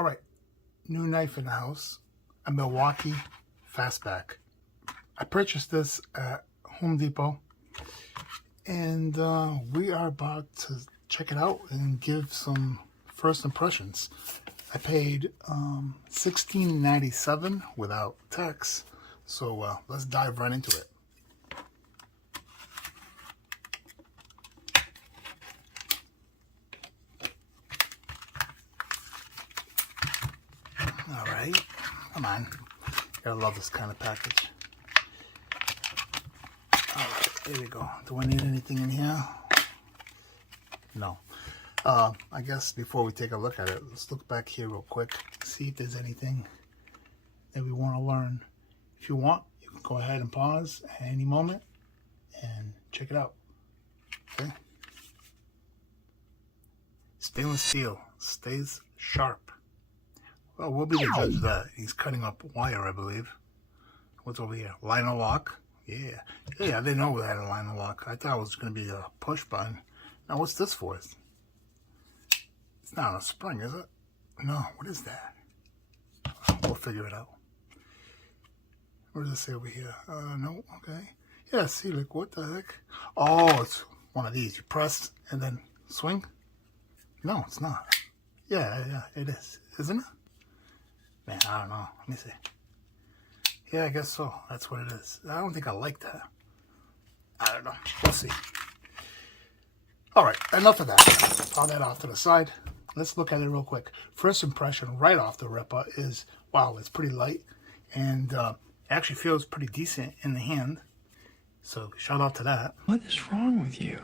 All right, new knife in the house, a Milwaukee Fastback. I purchased this at Home Depot, and we are about to check it out and give some first impressions. I paid $16.97 without tax, so let's dive right into it. All right, come on. Gotta love this kind of package. All right, there we go. Do I need anything in here? No. I guess before we take a look at it, let's look back here real quick, see if there's anything that we want to learn. If you want, you can go ahead and pause at any moment and check it out. Okay. Stainless steel stays sharp. Well, we'll be the judge of that. He's cutting up wire, I believe. What's over here? Liner lock. Yeah. Yeah, I didn't know we had a liner lock. I thought it was going to be a push button. Now, what's this for? It's not a spring, is it? No, what is that? We'll figure it out. What does it say over here? No, okay. Yeah, see, like, what the heck? Oh, it's one of these. You press and then swing? No, it's not. Yeah, it is. Isn't it? Man, I don't know. Let me see. Yeah, I guess so. That's what it is. I don't think I like that. I don't know. We'll see. All right, enough of that. All that off to the side. Let's look at it real quick. First impression right off the ripper is, wow, it's pretty light. And it actually feels pretty decent in the hand. So shout out to that. What is wrong with you?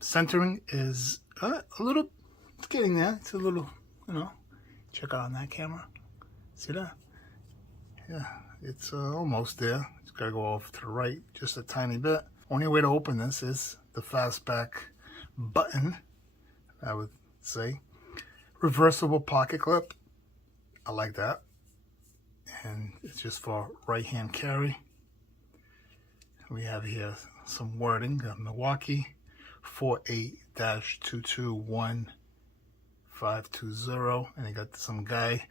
Centering is a little, it's getting there. It's a little, check out on that camera. See that? Yeah, it's almost there. It's got to go off to the right just a tiny bit. Only way to open this is the Fastback button, I would say. Reversible pocket clip. I like that. And it's just for right-hand carry. We have here some wording. Milwaukee 48-221-520. And you got some guy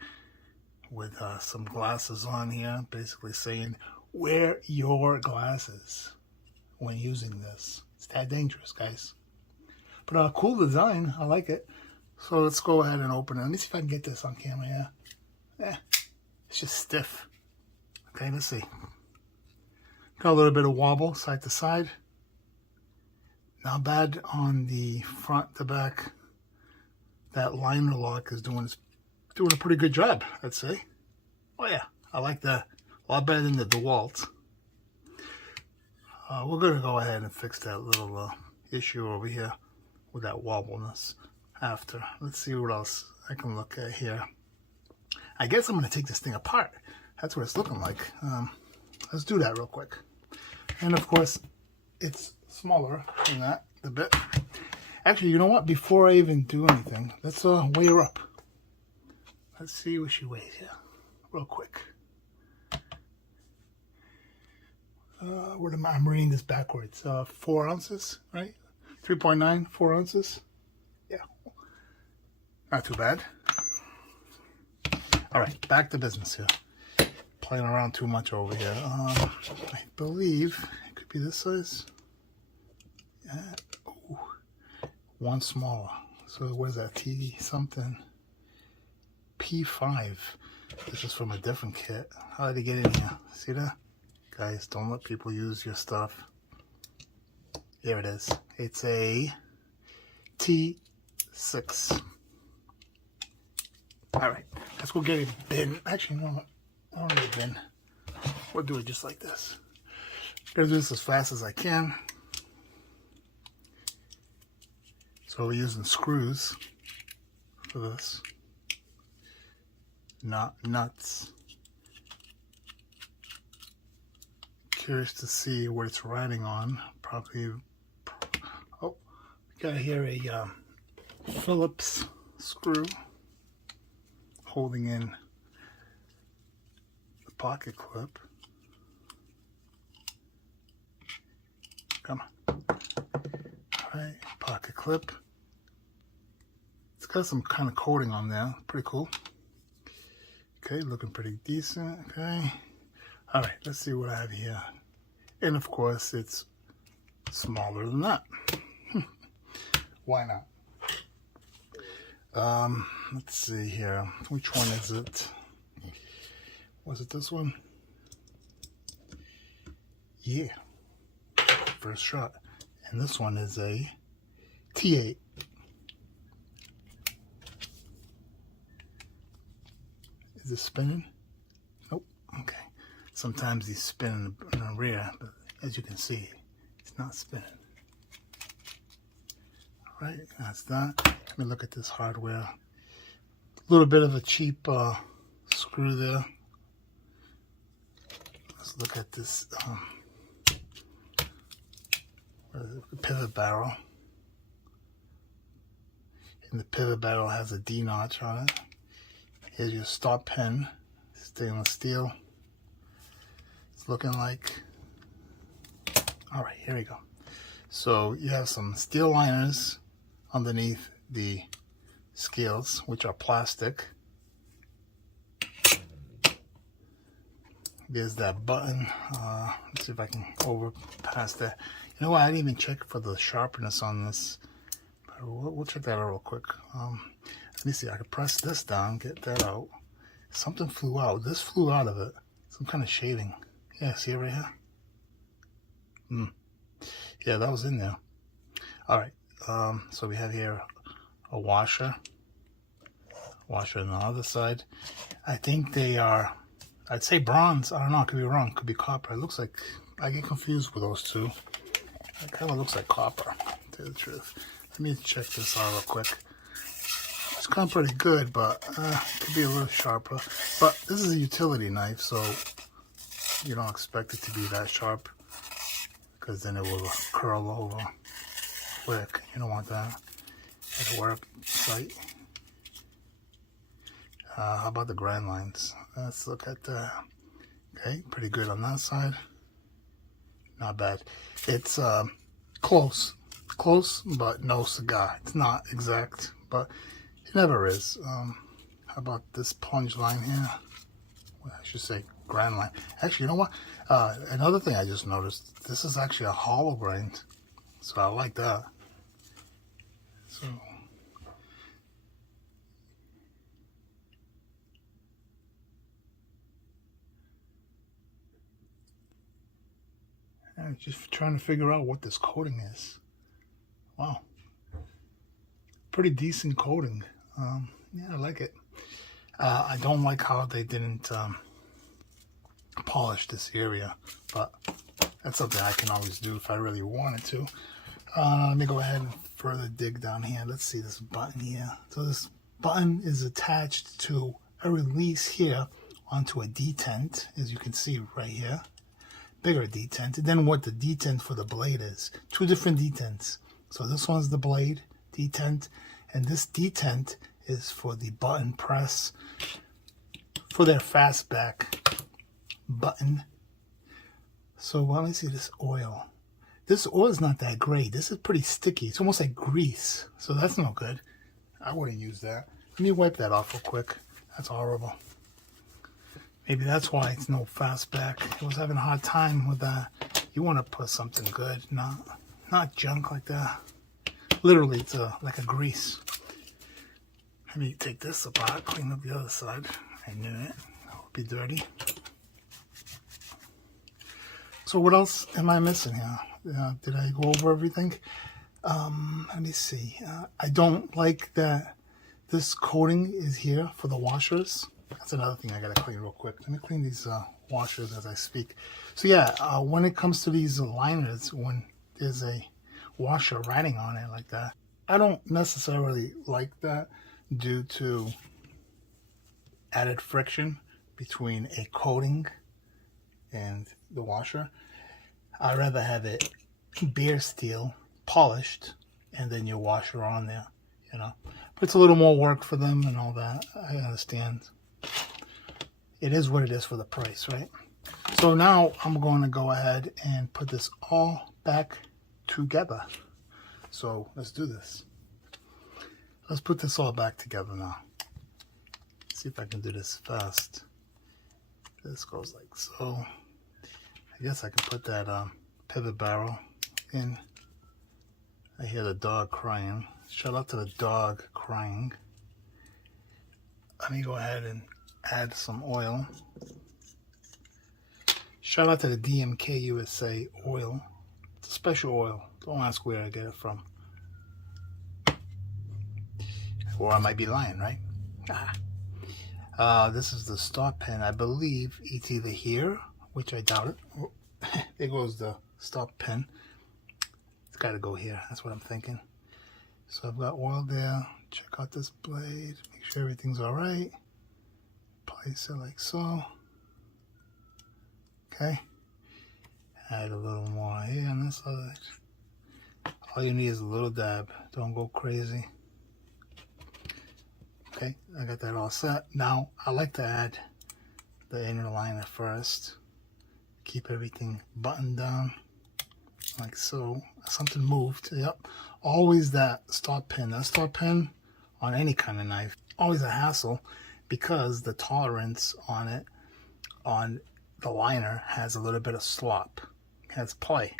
with some glasses on here, basically saying, wear your glasses when using this. It's that dangerous, guys. But cool design. I like it. So let's go ahead and open it. Let me see if I can get this on camera. Yeah. It's just stiff. Okay, let's see. Got a little bit of wobble side to side. Not bad on the front to back. That liner lock is doing a pretty good job, I'd say. Oh yeah, I like that. A lot better than the DeWalt. We're going to go ahead and fix that little issue over here with that wobbleness after. Let's see what else I can look at here. I guess I'm going to take this thing apart. That's what it's looking like. Let's do that real quick. And of course, it's smaller than that a bit. Actually, you know what? Before I even do anything, let's weigh her up. Let's see what she weighs here real quick. What am I? I'm reading this backwards. 4 ounces, right? 3.9, 4 ounces. Yeah. Not too bad. All right, back to business here. Playing around too much over here. I believe it could be this size. Yeah. Ooh. One smaller. So where's that? T something. P5. This is from a different kit. How did it get in here? See that? Guys, don't let people use your stuff. Here it is. It's a T6. All right, let's go get a bin. Actually, no, I don't need a bin. We'll do it just like this. Gotta do this as fast as I can. So we're using screws for this, not nuts. Curious to see what it's riding on. Probably, oh, we got here a Phillips screw holding in the pocket clip. Come on. All right, pocket clip. It's It's got some kind of coating on there. Pretty cool. Okay, looking pretty decent. Okay. All right, let's see what I have here. And of course, it's smaller than that. Why not? Let's see here. Which one is it? Was it this one? Yeah. First shot. And this one is a T8. Is it spinning? Nope. Okay. Sometimes these spin in the rear, but as you can see, it's not spinning. All right, that's that. Let me look at this hardware. A little bit of a cheap screw there. Let's look at this pivot barrel. And the pivot barrel has a D notch on it. Here's your stop pin, stainless steel. It's looking like, all right, here we go. So you have some steel liners underneath the scales, which are plastic. There's that button. Let's see if I can overpass that. You know what? I didn't even check for the sharpness on this. But we'll check that out real quick. Let me see. I can press this down, get that out. Something flew out. This flew out of it. Some kind of shading. Yeah, see it right here? Yeah, that was in there. All right. So we have here a washer. Washer on the other side. I think they are, I'd say bronze. I don't know. I could be wrong. Could be copper. It looks like, I get confused with those two. It kind of looks like copper, to tell the truth. Let me check this out real quick. It's kind of pretty good, but it could be a little sharper. But this is a utility knife, so you don't expect it to be that sharp, because then it will curl over quick. You don't want that at a work site. How about the grind lines? Let's look at that. Okay, pretty good on that side. Not bad. It's close, but no cigar. It's not exact, but it never is. How about this plunge line here? Well, I should say grind line. Actually, you know what? Another thing I just noticed, this is actually a hollow grind, so I like that. So I'm just trying to figure out what this coating is. Wow, pretty decent coating. Yeah, I like it. I don't like how they didn't polish this area, but that's something I can always do if I really wanted to. Let me go ahead and further dig down here. Let's see this button here. So this button is attached to a release here onto a detent, as you can see right here. Bigger detent. And then what the detent for the blade is. Two different detents. So this one's the blade detent, and this detent is for the button press for their Fastback button. So let me see this oil. This oil is not that great. This is pretty sticky. It's almost like grease. So that's no good. I wouldn't use that. Let me wipe that off real quick. That's horrible. Maybe that's why it's no Fastback. I was having a hard time with that. You want to put something good, not junk like that. Literally, it's like a grease. Let me take this apart, clean up the other side. I knew it. It would be dirty. So what else am I missing here? Did I go over everything? Let me see. I don't like that this coating is here for the washers. That's another thing I gotta clean real quick. Let me clean these washers as I speak. So yeah, when it comes to these liners, when there's a washer riding on it like that, I don't necessarily like that due to added friction between a coating and the washer. I'd rather have it bare steel, polished, and then your washer on there, you know. But it's a little more work for them and all that. I understand. It is what it is for the price, right? So now I'm going to go ahead and put this all back together. So let's do this. Let's put this all back together now. See if I can do this fast. This goes like so. I guess I can put that pivot barrel in. I hear the dog crying. Shout out to the dog crying. Let me go ahead and add some oil. Shout out to the DMKusa oil. It's a special oil. Don't ask where I get it from. Or I might be lying, right? This is the start pin. I believe it's either here, which I doubt it. Oh, there goes the start pin. It's got to go here. That's what I'm thinking. So I've got oil there. Check out this blade. Make sure everything's all right. Place it like so. Okay. Add a little more here on this side. All you need is a little dab. Don't go crazy. Okay, I got that all set. Now, I like to add the inner liner first. Keep everything buttoned down, like so. Something moved, yep. Always that start pin. That start pin on any kind of knife, always a hassle because the tolerance on it, on the liner, has a little bit of slop. It has play.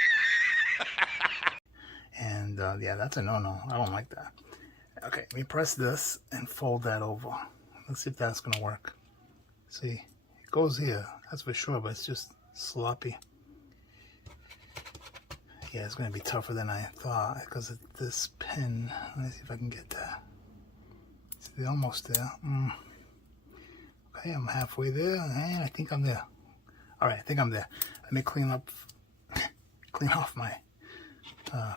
And yeah, that's a no-no. I don't like that. Okay, let me press this and fold that over. Let's see if that's gonna work. See, it goes here, that's for sure, but it's just sloppy. Yeah, it's gonna be tougher than I thought because of this pin. Let me see if I can get that. See, almost there. Okay, I'm halfway there, and I think I'm there. All right, I think I'm there. Let me clean off my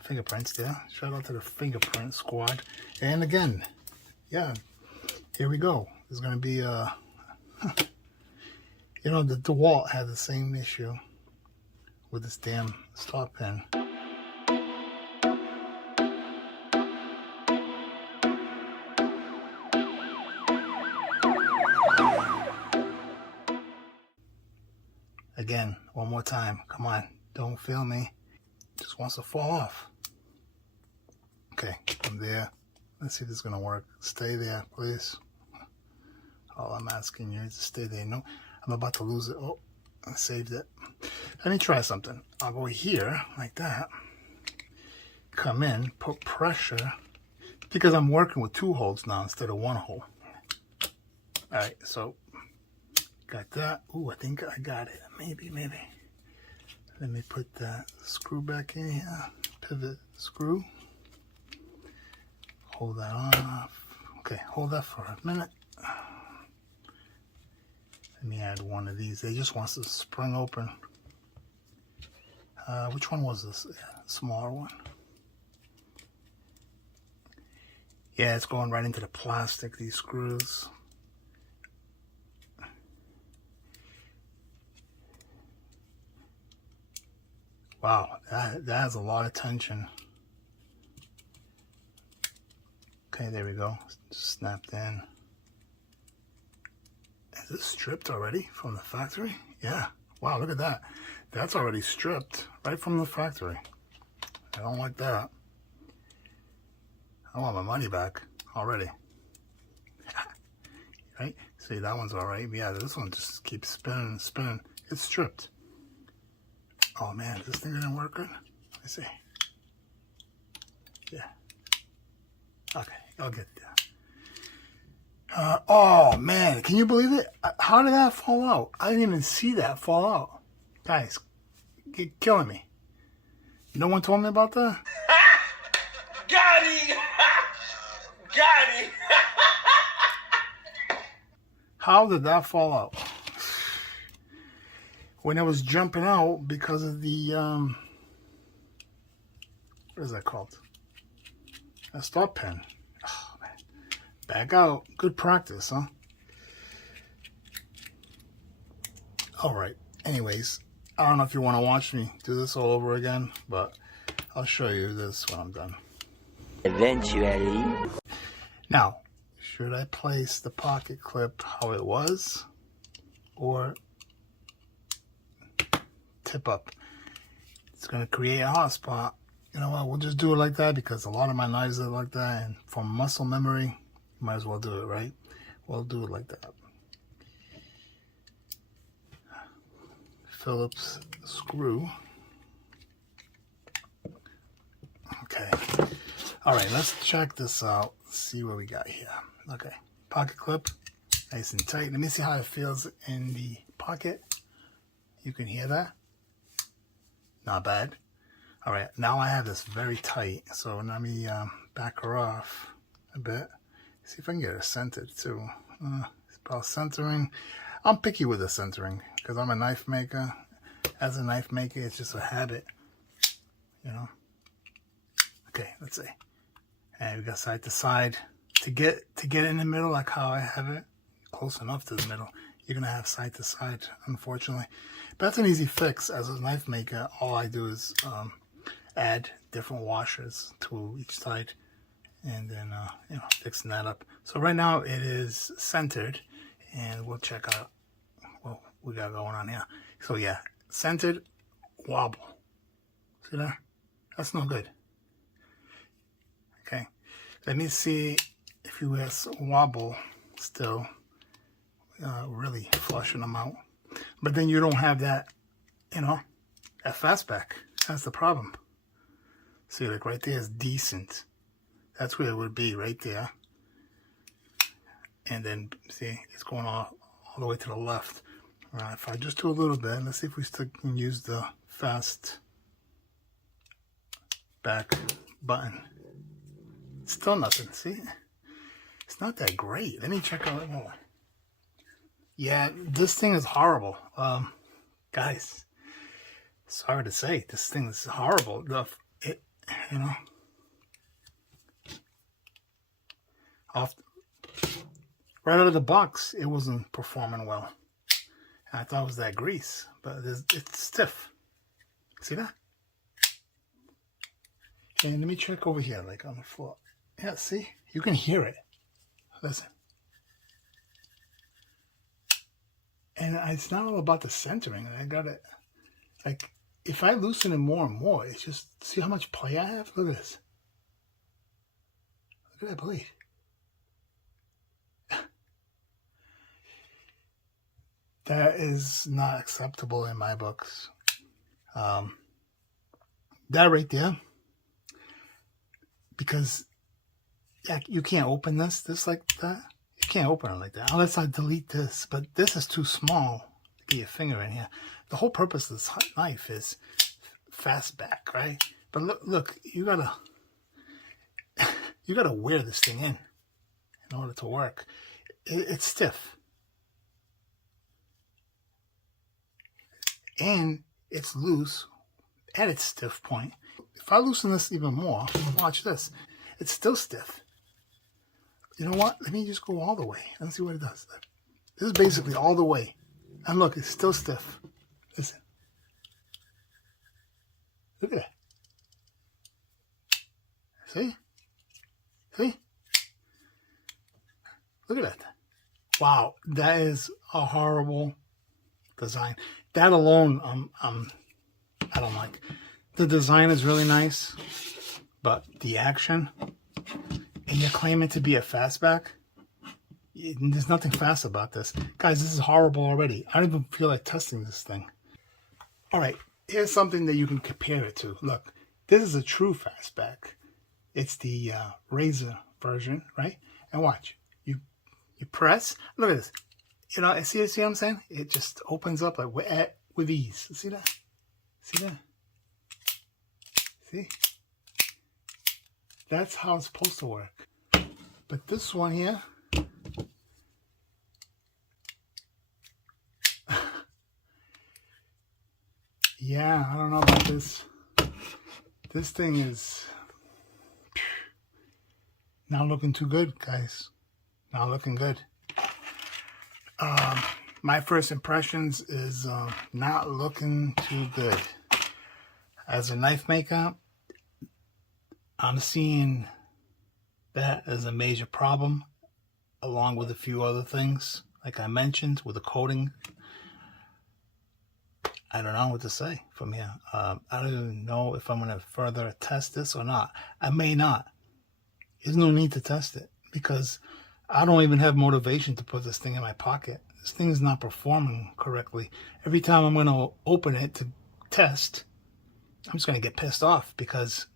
fingerprints there. Shout out to the fingerprint squad. And again, yeah, here we go. There's gonna be you know, the DeWalt had the same issue with this damn stop pin. Again, one more time. Come on, don't fail me. Just wants to fall off. Okay, I'm there. Let's see if this is gonna work. Stay there, please. All I'm asking you is to stay there. No, I'm about to lose it. Oh, I saved it. Let me try something. I'll go here, like that. Come in, put pressure, because I'm working with 2 holes now instead of 1 hole. All right, so got that. Ooh, I think I got it. Maybe. Let me put that screw back in here. Pivot screw. Hold that on off. Okay, hold that for a minute. Let me add one of these. They just wants to spring open. Which one was this? Yeah, smaller one. Yeah, it's going right into the plastic, these screws. Wow, that has a lot of tension. Okay, there we go. Just snapped in. Is this stripped already from the factory? Yeah. Wow, look at that. That's already stripped right from the factory. I don't like that. I want my money back already. Right? See, that one's all right. Yeah, this one just keeps spinning. It's stripped. Oh man, this thing didn't work good. Let me see. Yeah. Okay, I'll get there. Oh man, can you believe it? How did that fall out? I didn't even see that fall out. Guys, you're killing me. No one told me about that? Got him! Got him! How did that fall out? When it was jumping out because of the, what is that called? A stop pin. Oh, man. Back out. Good practice, huh? All right. Anyways, I don't know if you want to watch me do this all over again, but I'll show you this when I'm done. Eventually. Now, should I place the pocket clip how it was or tip up? It's going to create a hot spot You know what, we'll just do it like that because a lot of my knives are like that, and from muscle memory, might as well do it, right? We'll do it like that. Phillips screw. Okay. All right, let's check this out. See what we got here. Okay, pocket clip, nice and tight. Let me see how it feels in the pocket. You can hear that? Not bad. All right, now I have this very tight, so let me back her off a bit. See if I can get her centered too. It's about centering. I'm picky with the centering because I'm a knife maker. As a knife maker, it's just a habit, you know. Okay, let's see. And we got side to side. To get in the middle, like how I have it, close enough to the middle, you're gonna have side to side, unfortunately. But that's an easy fix. As a knife maker, all I do is add different washers to each side, and then you know, fixing that up. So right now it is centered, and we'll check out what we got going on here. So yeah, centered, wobble. See that? That's no good. Okay, let me see if you has wobble still, really flushing them out. But then you don't have that, you know, that fastback. That's the problem. See, like right there is decent. That's where it would be, right there. And then, see, it's going all the way to the left. All right, if I just do a little bit, let's see if we still can use the fast back button. Still nothing, see? It's not that great. Let me check out it more. Yeah, this thing is horrible. Guys, sorry to say, this thing is horrible. You know, right out of the box, it wasn't performing well. I thought it was that grease, but it's stiff. See that? And let me check over here, like on the floor. Yeah, see? You can hear it. Listen. And it's not all about the centering. I got it. Like, if I loosen it more and more, it's just, see how much play I have? Look at this. Look at that blade. That is not acceptable in my books. That right there, because you can't open this like that. You can't open it like that unless I delete this. But this is too small to get your finger in here. The whole purpose of this knife is fastback, right? But look, you gotta wear this thing in order to work. It's stiff. And it's loose at its stiff point. If I loosen this even more, watch this. It's still stiff. You know what? Let me just go all the way. Let's see what it does. This is basically all the way. And look, it's still stiff. Listen. Look at that. See? See? Look at that. Wow, that is a horrible design. That alone, I don't like. The design is really nice, but the action, and you're claiming to be a fastback, there's nothing fast about this. Guys, this is horrible already. I don't even feel like testing this thing. All right, here's something that you can compare it to. Look, this is a true fastback. It's the razor version, right? And watch, you press. Look at this. You know, see what I'm saying? It just opens up like with ease. See that? See that? See? That's how it's supposed to work. But this one here, yeah, I don't know about this. This thing is not looking too good, guys. Not looking good. My first impressions is not looking too good. As a knife maker, I'm seeing that as a major problem, along with a few other things, like I mentioned, with the coating. I don't know what to say from here. I don't even know if I'm going to further test this or not. I may not. There's no need to test it because I don't even have motivation to put this thing in my pocket. This thing is not performing correctly. Every time I'm going to open it to test, I'm just going to get pissed off because,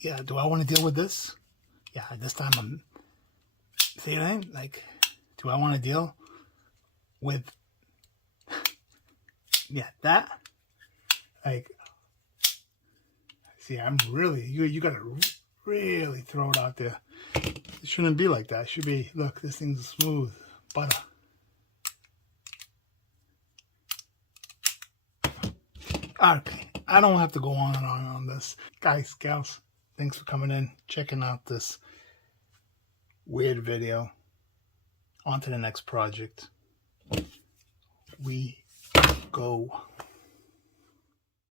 yeah, do I want to deal with this? Yeah, this time I'm, see what I mean? Like, do I want to deal with, yeah, that? Like, see, I'm really, you got to really throw it out there. It shouldn't be like that. It should be, look, this thing's smooth butter. Okay, I don't have to go on and on this. Guys, gals, thanks for coming in, checking out this weird video. On to the next project. We go.